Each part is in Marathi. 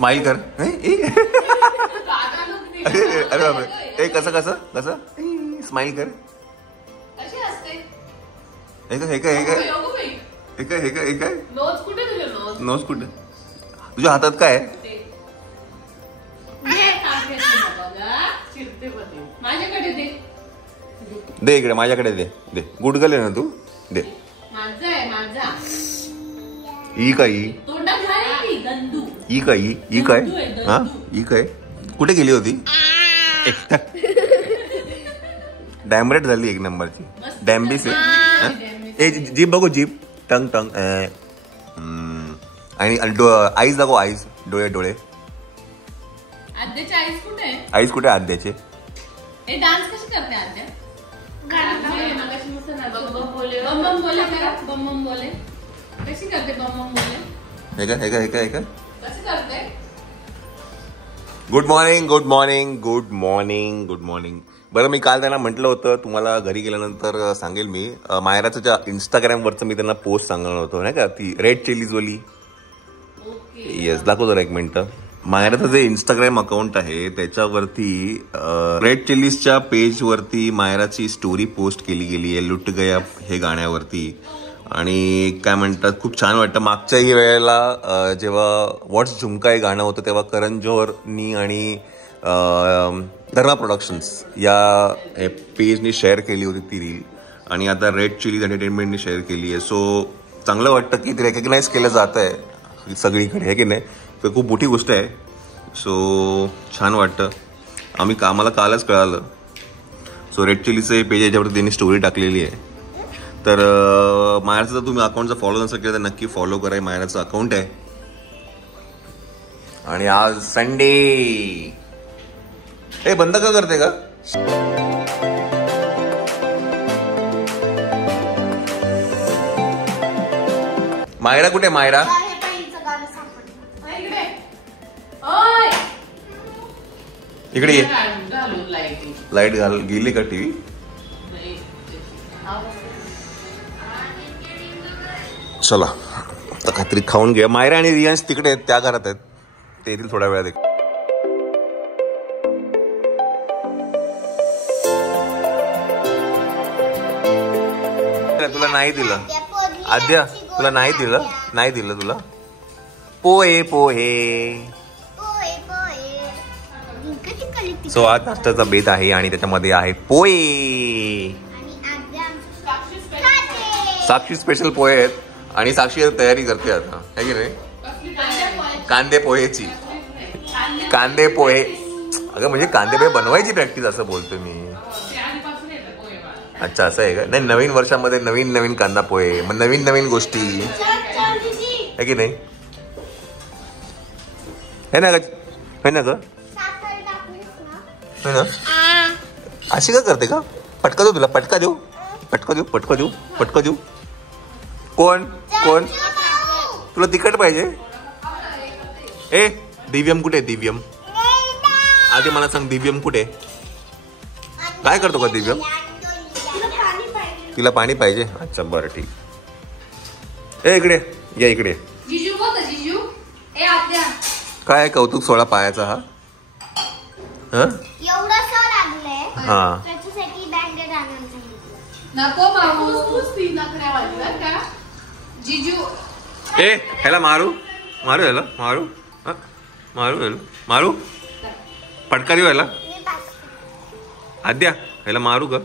स्माइल कर. अरे बापरे. ए कसं कसं कसं स्माइल कर. हे काय हे काय हे काय हे काय हे काय हे काय नोज कुठे तुझ्या हातात काय दे इकडे माझ्याकडे दे दे. गुडगल आहे ना तू दे. ई काय ई काय ई काय हा ई काय कुठे गेली होती. डॅमरेट झाली एक नंबरची. डॅम्बिस आहे. जीप बघू जीप टंग टंग. आणि आईस दाखव आईस डोळे डोळे. आईस कुठे आद्याचे. डान्स कशी करते आद्या. कशी करते हे का हे का हे का हे का कशी करते. Good morning good morning good morning good morning. बरं मी काल त्यांना म्हटलं होतं तुम्हाला घरी गेल्यानंतर सांगेल मी. मायराचं ज्या इंस्टाग्रामवरचं मी त्यांना पोस्ट सांगणार होतो नाही का ती रेड चिलीज वाली. येस दाखव जरा एक मिनिट. मायराचं जे इंस्टाग्राम अकाउंट आहे त्याच्यावरती रेड चिलीजच्या पेजवरती मायराची स्टोरी पोस्ट केली गेली आहे लुट गया हे गाण्यावरती. आणि काय म्हणतात खूप छान वाटतं. मागच्याही वेळेला जेव्हा व्हॉट्स झुमका हे गाणं होतं तेव्हा करण जोहरनी आणि धर्मा प्रोडक्शन्स या पेजनी शेअर केली होती ती रील. आणि आता रेड चिलीज एंटरटेनमेंटनी शेअर केली आहे. सो चांगलं वाटतं की ते रेकग्नाइज केलं जात आहे सगळीकडे आहे की नाही. तर खूप मोठी गोष्ट आहे. सो छान वाटतं. आम्हाला कालच कळालं. सो रेड चिलीचं पेज याच्यावरती त्यांनी स्टोरी टाकलेली आहे. तर मायराचं जर तुम्ही अकाउंट जर फॉलो नसेल केलं तर नक्की फॉलो करा. मायराचं अकाउंट आहे. आणि आज संडे. हे बंद का करते का. मायरा कुठे मायरा. इकडे ये. लाईट घाल गेली का टीव्ही. चला आता काहीतरी खाऊन घ्या. मायरा आणि रियांश तिकडे आहेत त्या घरात आहेत. ते येतील थोड्या वेळात. तुला नाही दिलं आद्या. तुला नाही दिलं नाही दिलं तुला. पोहे पोहे. सो आज नाश्त्याचा बेत आहे आणि त्याच्यामध्ये आहे पोहे. साक्षी स्पेशल पोहे आहेत. आणि साक्षी तयारी करते आता है की नाही. कांदे पोहेची. कांदे पोहे अगं म्हणजे कांदे पोहे बनवायची प्रॅक्टिस असं बोलतोय मी. अच्छा असं आहे का. नाही नवीन वर्षामध्ये नवीन नवीन कांदा पोहे मग नवीन नवीन गोष्टी है की नाही. है ना ग है ना ग है ना. अशी का करते का. पटका देऊ तुला पटका देऊ पटका देऊ पटका देऊ पटका देऊ. कोण कोण तुला तिखट पाहिजे. ए दिव्यम कुठे दिव्यम. आधी मला सांग दिव्यम कुठे. काय करतो का दिव्यम. तिला पाणी पाहिजे. अच्छा बरं ठीक. ए इकडे या इकडे. काय कौतुक सोळा पायाचा हा. हा ए ह्याला मारू मारू ह्याला मारू मारू ह्याला मारू. फटका देऊ ह्याला आद्या ह्याला मारू का.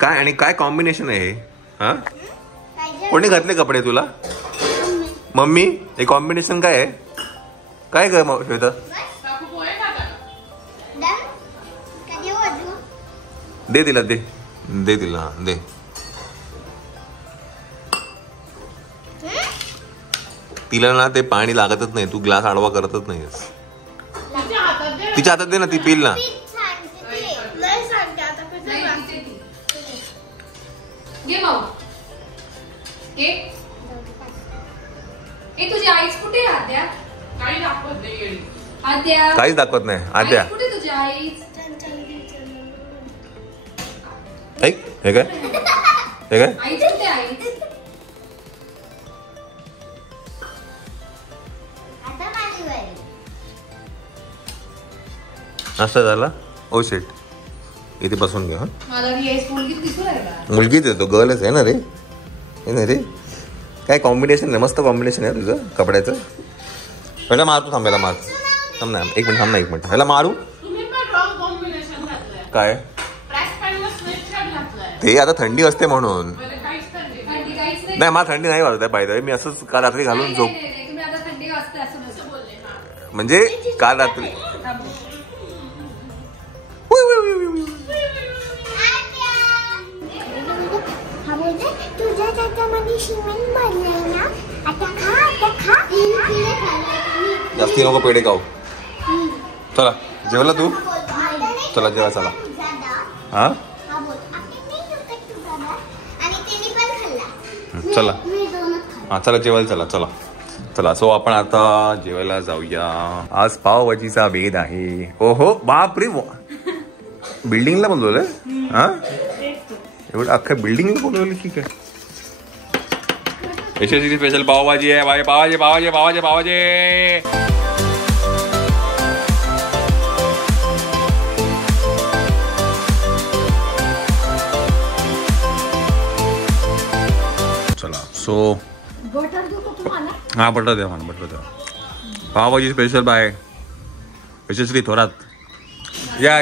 काय आणि काय कॉम्बिनेशन आहे हा. कोणी घातले कपडे तुला. मम्मी हे कॉम्बिनेशन काय आहे. काय ग श्वेता. दे तिला दे दे तिला दे. तिला ना ते पाणी लागतच नाही. तू ग्लास आडवा करतच नाहीस. तिच्या हातात दे ना ती पिल ना. तुझी आईच कुठे आद्या. काहीच दाखवत नाही आद्या. कुठे तुझी आईच. हे काय हे काय. आईच कुठे आईच. नाश्ता झाला. ओ शेट, इथे बसून घ्या. मला येस मुलगी दिसू लागला. मुलगीच आहे तो, गर्लच आहे ना रे. हे ना रे, काय कॉम्बिनेशन आहे, मस्त कॉम्बिनेशन आहे तुझं कपड्याचं. पहिला मार, तू थांबायला मार. थांब ना एक मिनिट, थांब ना एक मिनिट. ह्याला मारू. तुम्ही पण रॉंग कॉम्बिनेशन घातलंय. काय ट्रॅक पॅन्टला स्वेटशर्ट घातलंय. ते आता थंडी असते म्हणून. मला काहीच थंडी काहीच नाही. नाही मला थंडी नाही वाटत आहे बाय. मी असंच काल रात्री घालून झोप, तुम्ही आता थंडी वाजते असं बोलले. म्हणजे काल रात्री. तुझ्या त्याच्यामध्ये सिमेंट भरलंय ना, आता खा. जास्ती नको पेढे खाऊ. चला जेवला तू. चला जेवा चला. हा चला हा चला जेवायला चला. चला चला. सो आपण आता जेवायला जाऊया. आज पावभाजीचा बेद आहे. ओहो बापरे, बिल्डिंगला बोलवलंय. हा एवढं अख्ख्या बिल्डिंगला बोलवलं की काय. यशस्वी स्पेशल पावभाजी आहे. पावभाजी पावभाजी पावभाजी पावभाजी. चला सो बटर देऊ का तुम्हाला? हा बटर द्या मला, बटर द्या. पावभाजी स्पेशल बाय यशस्वी थोरात. या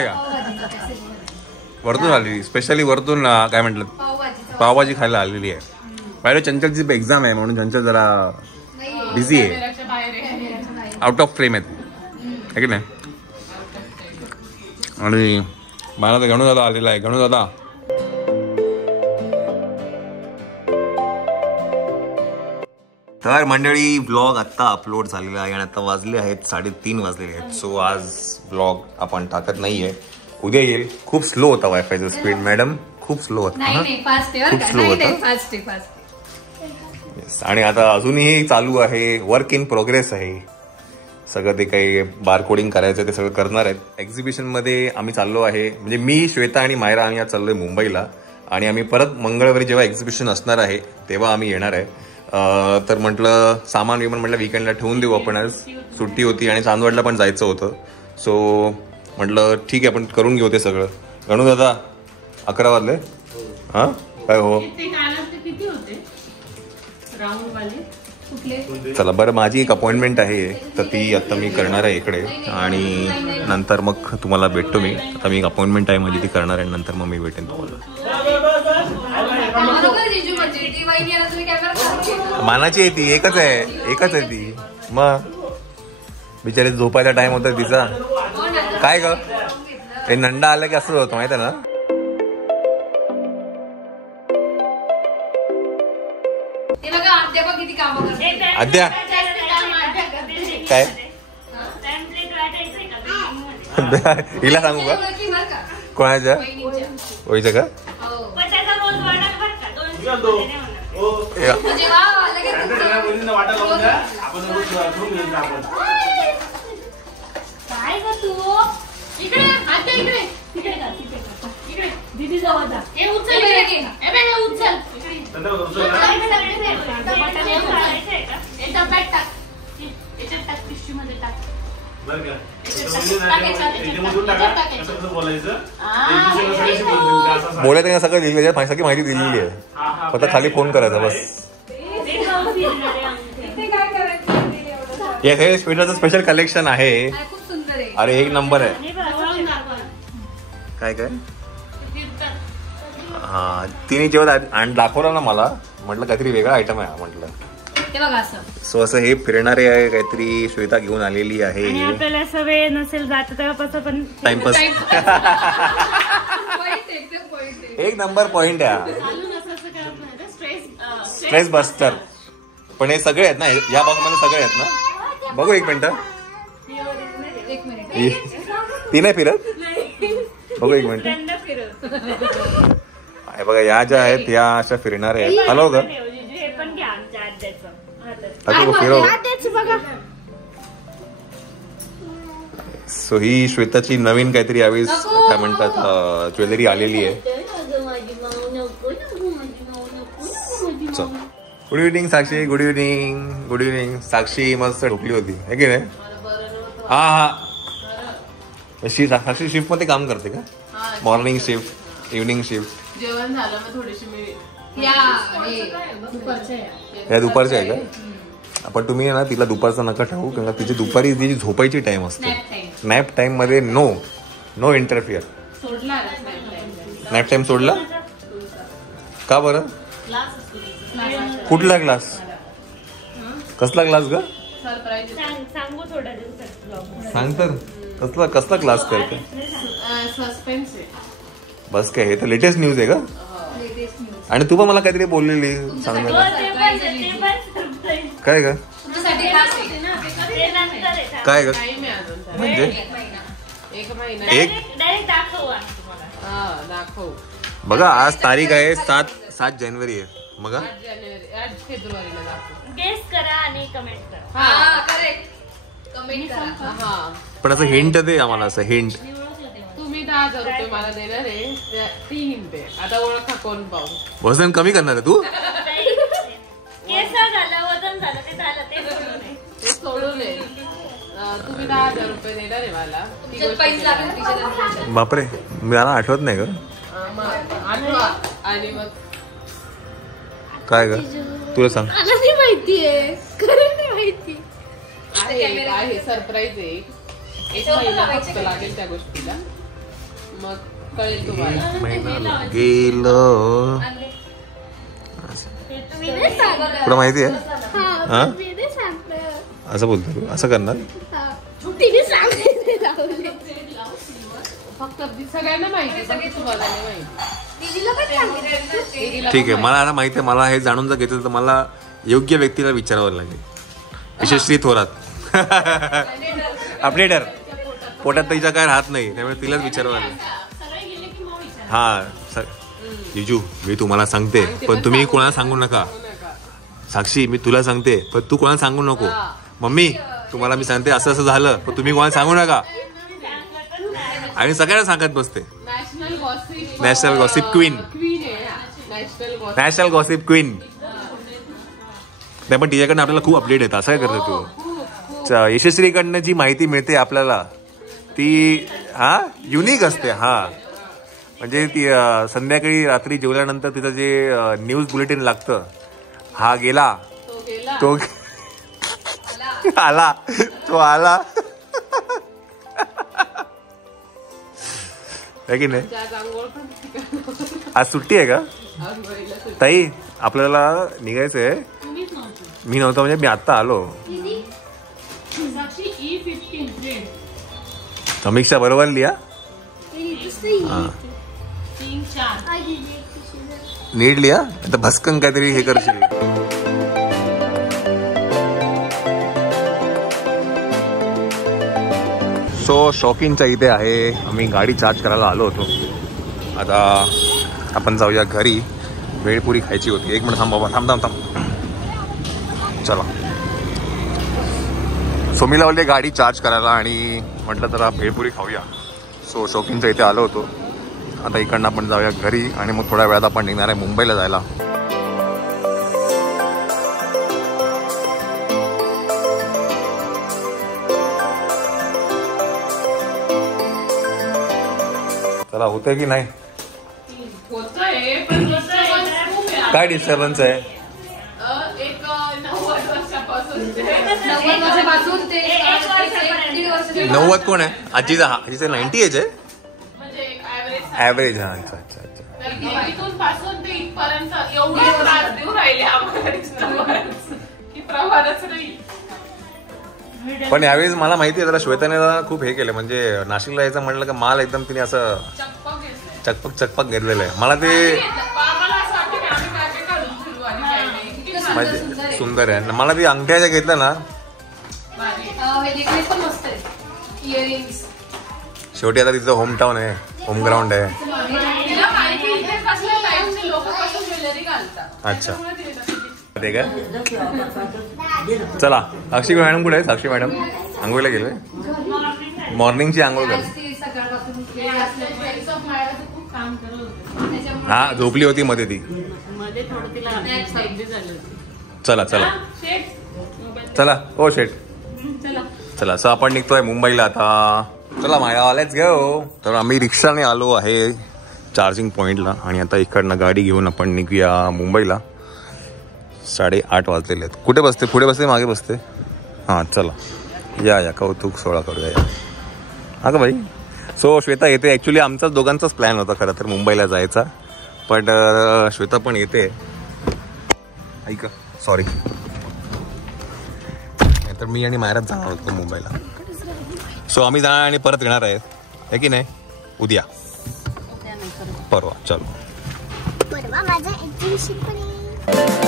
वरतून आलेली, स्पेशली वरतून काय म्हटलं पावभाजी खायला आलेली आहे. बाहेर चंचलची एक्झाम आहे म्हणून चंचल जरा बिझी आहे, आउट ऑफ फ्रेम आहे की नाही. आणि मला तर गणू दादा आलेला आहे. गणू दादा तर मंडळी व्लॉग आत्ता अपलोड झालेला आहे आणि आता वाजले आहेत 3:30 वाजलेले आहेत. सो आज व्लॉग आपण टाकत नाहीये, उद्या येईल. खूप स्लो होता वायफायचा स्पीड मॅडम, खूप स्लो होता. खूप स्लो होता. आणि आता अजूनही चालू आहे, वर्क इन प्रोग्रेस आहे सगळं. ते काही बारकोडिंग करायचं ते सगळं करणार आहेत. एक्झिबिशन मध्ये आम्ही चाललो आहे, म्हणजे मी, श्वेता आणि मायरा आम्ही आज चाललोय मुंबईला. आणि आम्ही परत मंगळवारी जेव्हा एक्झिबिशन असणार आहे तेव्हा आम्ही येणार आहे. तर म्हटलं सामान विमान म्हटलं वीकेंडला ठेवून देऊ आपण. आज सुट्टी होती आणि चांदवडला पण जायचं होतं. सो म्हटलं ठीक आहे आपण करून घेऊ ते सगळं. गणू दादा 11 वाजले. हा काय हो किती होते राऊंड वाले. चला बरं, माझी एक अपॉइंटमेंट आहे तर ती आता मी करणार आहे इकडे आणि नंतर मग तुम्हाला भेटतो मी. आता मी एक अपॉइंटमेंट आहे माझी, ती करणार आहे नंतर मग मी भेटेन तुम्हाला. मानाची आहे ती, एकच आहे ती. मग बिचारी झोपायचा टाइम होता तिचा. काय ग ते नंडा आला की असं होतं माहिती आहे ना. अद्या काय हिला सांगू का कोणाच्या होईचं का. काय ग तू इकडे आता इकडे तिकडे का इकडे दीदी जवळ जा. हे उचल हे उचल. बोलायचं सगळं लिहिलेलं आहे, सगळी माहिती दिलेली आहे, फक्त खाली फोन करायचा बस. हे स्वेटरचं स्पेशल कलेक्शन आहे. अरे एक नंबर आहे. काय काय हा तिने जेव्हा दाखवलं ना मला, म्हटलं काहीतरी वेगळा आयटम आहे म्हटलं. सो असं हे फिरणारे आहे काहीतरी श्वेता घेऊन आलेली आहे. आपल्याला असं वेळ नसेल जात तेव्हापासून पण टाइमपास. एक नंबर पॉइंट आहे, स्ट्रेस बस्टर. पण हे सगळे आहेत ना या बॉक्स मध्ये, सगळे आहेत ना. बघू एक मिनिट, ती नाही फिरत. बघू एक मिनिट. बघा या ज्या आहेत या अशा फिरणार आहेत. हॅलो ग फिरव. सो ही श्वेताची नवीन काहीतरी यावेळी काय म्हणतात ज्वेलरी आलेली आहे. Good evening Sakshi. Good evening. Good evening Sakshi. मस्त ढोकली होती है की नाही. हा साक्षी शिफ्ट मध्ये काम करते का? Morning shift, evening shift. जेवण झालं मग थोडीशी मी या दुपारच्या आहे का? पण तुम्ही ना तिला दुपारचं नका ठाऊ, कारण का तिची दुपारी तिची झोपायची टाइम असते. नॅप टाइम मध्ये नो इंटरफिअर. नॅप टाइम सोडला का बरं? कुठला क्लास? कसला क्लास ग? सांगू थोड्या दिवसात. सांग तर कसला क्लास करते? सस्पेन्स आहे. बस काय, हे तर लेटेस्ट न्यूज आहे का? आणि तू पण मला काहीतरी बोललेली सांगणार काय का? काय ग म्हणजे एक महिना दाखव. बघा आज तारीख आहे 7 जानेवारी आहे. मग 8 फेब्रुवारीला दाखव. गेस करा आणि कमेंट करा. पण असं हिंट दे आम्हाला, असं हिंट. तुम्ही 10,000 रुपये मला देणार आहे, ती हिंट आहे. आता ओळखा कोण पाहू. वजन कमी करणार आहे तू? केस झालं, वजन झालं, ते झालं, ते सोडून आहे. ते सोडून आहे. तुम्ही 10,000 रुपये देणार आहे मला. बापरे, मला आठवत नाही ग. आठवा आणि मग काय ग तुला सांग. माहितीये माहिती आहे सरप्राईज आहे. एक महिना फक्त लागेल त्या गोष्टीला, मग कळेल तुम्हाला. महिना गेलं तुला माहिती आहे? हा असं बोलतो तू, असं करणार? फक्त सगळ्यांना माहिती, तुम्हाला नाही माहिती. ठीक आहे, मला आता माहिती आहे. मला हे जाणून जर घेतलं तर मला योग्य व्यक्तीला विचारावं लागेल. यशस्वी थोरात अपडेटर. पोटात तिच्या काय राहत नाही, त्यामुळे तिलाच विचारावं लागेल. हा जिजू, मी तुम्हाला सांगते पण तुम्ही कोणाला सांगू नका. साक्षी, मी तुला सांगते पण तू कोणाला सांगू नको. मम्मी, तुम्हाला मी सांगते असं असं झालं पण तुम्ही कोणाला सांगू नका. आणि सगळ्यांना सांगत बसते. National gossip queen. National gossip queen. नाही पण तिच्याकडनं आपल्याला खूप अपडेट येतं. असं काय करते तू? यशस्वीकडनं जी माहिती मिळते आपल्याला ती युनिक असते. म्हणजे ती संध्याकाळी रात्री जेवल्यानंतर तिचं जे न्यूज बुलेटिन लागतं, हा गेला तो आला तो आला आहे की नाही? आज सुट्टी आहे का ताई? आपल्याला निघायचंय. मी नव्हतं म्हणजे मी आत्ता आलो. समीक्षा बरोबर लिहा. नीट लिहा, आता भस्कन काहीतरी हे करशील. सो शॉकिंगच्या इथे आहे. आम्ही गाडी चार्ज करायला आलो होतो. आता आपण जाऊया घरी. भेळपुरी खायची होती. 1 मिनिट थांब बाबा, थांब. चला. सो मी लावली गाडी चार्ज करायला आणि म्हटलं जरा भेळपुरी खाऊया. सो शॉकिंगच्या इथे आलो होतो. आता इकडनं आपण जाऊया घरी आणि मग थोड्या वेळात आपण निघणार आहे मुंबईला जायला. चला, होतंय की नाही? काय डिस्टर्बन्स आहे? एक 90 वर्षापासून 90 कोण आहे? आजीचा 90 एज आहे म्हणजे ऍव्हरेज. हा, अच्छा. इथून पासून ते इथपर्यंत एवढे त्रास देऊ राहिले आम्हाला की प्रवाहच नाही. पण यावेळेस मला माहिती आहे, जरा श्वेताने खूप हे केलं. म्हणजे नाशिकला यायचं म्हटलं का माल एकदम तिने असं चकपक घेतलेलं आहे. मला ते म्हणजे सुंदर आहे. मला ती अंगठ्याच्या घेतलं ना, शेवटी आता तिचं होम टाउन आहे, होम ग्राउंड आहे. अच्छा, ते काय? चला, साक्षी मॅडम कुठे आहे? साक्षी मॅडम आंघोळीला गेले. मॉर्निंगची आंघोळ कर. हा, झोपली होती मध्ये ती. चला ओ शेट, चला असं आपण निघतोय मुंबईला आता. चला माया लेट्स गो. तर आम्ही रिक्षाने आलो आहे चार्जिंग पॉईंटला आणि आता इकडनं गाडी घेऊन आपण निघूया मुंबईला. 8:30 वाजलेले आहेत. कुठे बसते? पुढे बसते मागे बसते? हां चला या कौतुक सोहळा करूया या. हा का भाई. सो श्वेता येते. ॲक्च्युली आमचाच दोघांचाच प्लॅन होता खरं तर मुंबईला जायचा, पण श्वेता पण येते. ऐका सॉरी, तर मी आणि मायराच जाणार होतो मुंबईला. सो आम्ही जाणार आणि परत येणार आहेत, आहे की नाही? उद्या परवा. चलो परवा माझा एक्झिबिशन पण आहे.